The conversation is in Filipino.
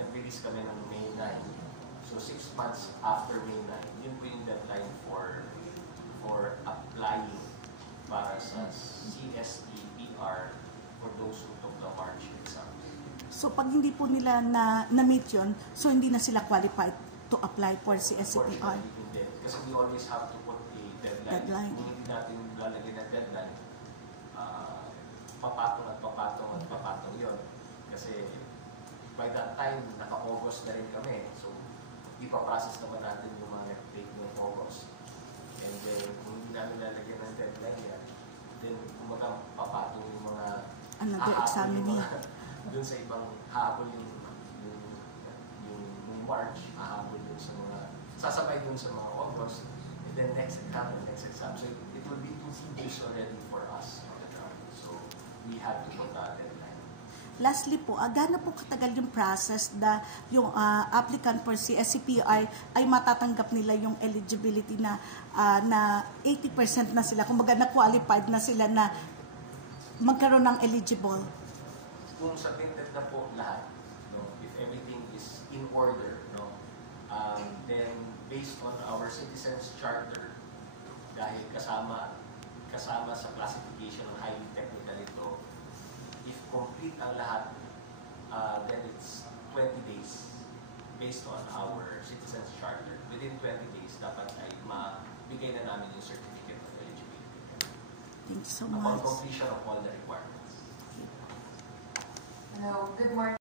nag-release kami ng May 9. So 6 months after May 9, yun po yung deadline for applying para sa CSEPR for those who took the March exams. So pag hindi po nila na-meet yun, so hindi na sila qualified to apply for CSEPR? Hindi. Kasi we always have to put a deadline. Kung hindi natin lalagyan ng deadline, papatong yun. Kasi by that time, naka-August na rin kami. So, ipaprocess naman natin yung mga take ng August. And then, kung hindi namin lalagyan ng deadline yan, then, kumagang papatong yung mga dun sa ibang habol yung March, hahabol dun sa mga, sasabay dun sa mga August, and then next exam. So, it will be 2 years already for us on the ground. So, we have to put that deadline. Lastly po, gaano po katagal yung process na yung applicant for CSEPR ay matatanggap nila yung eligibility na 80% na sila, kumbaga na-qualified na sila na magkaroon ng eligible? Kung submitted na po lahat, no, if everything is in order, no, then based on our Citizens Charter, dahil kasama sa classification ng highly technical ito, if complete ang lahat, then it's 20 days based on our Citizens Charter. Within 20 days, dapat ay mabigay na namin yung certificate of eligibility. Thank you so Upon much. completion of all the requirements. Hello, good morning.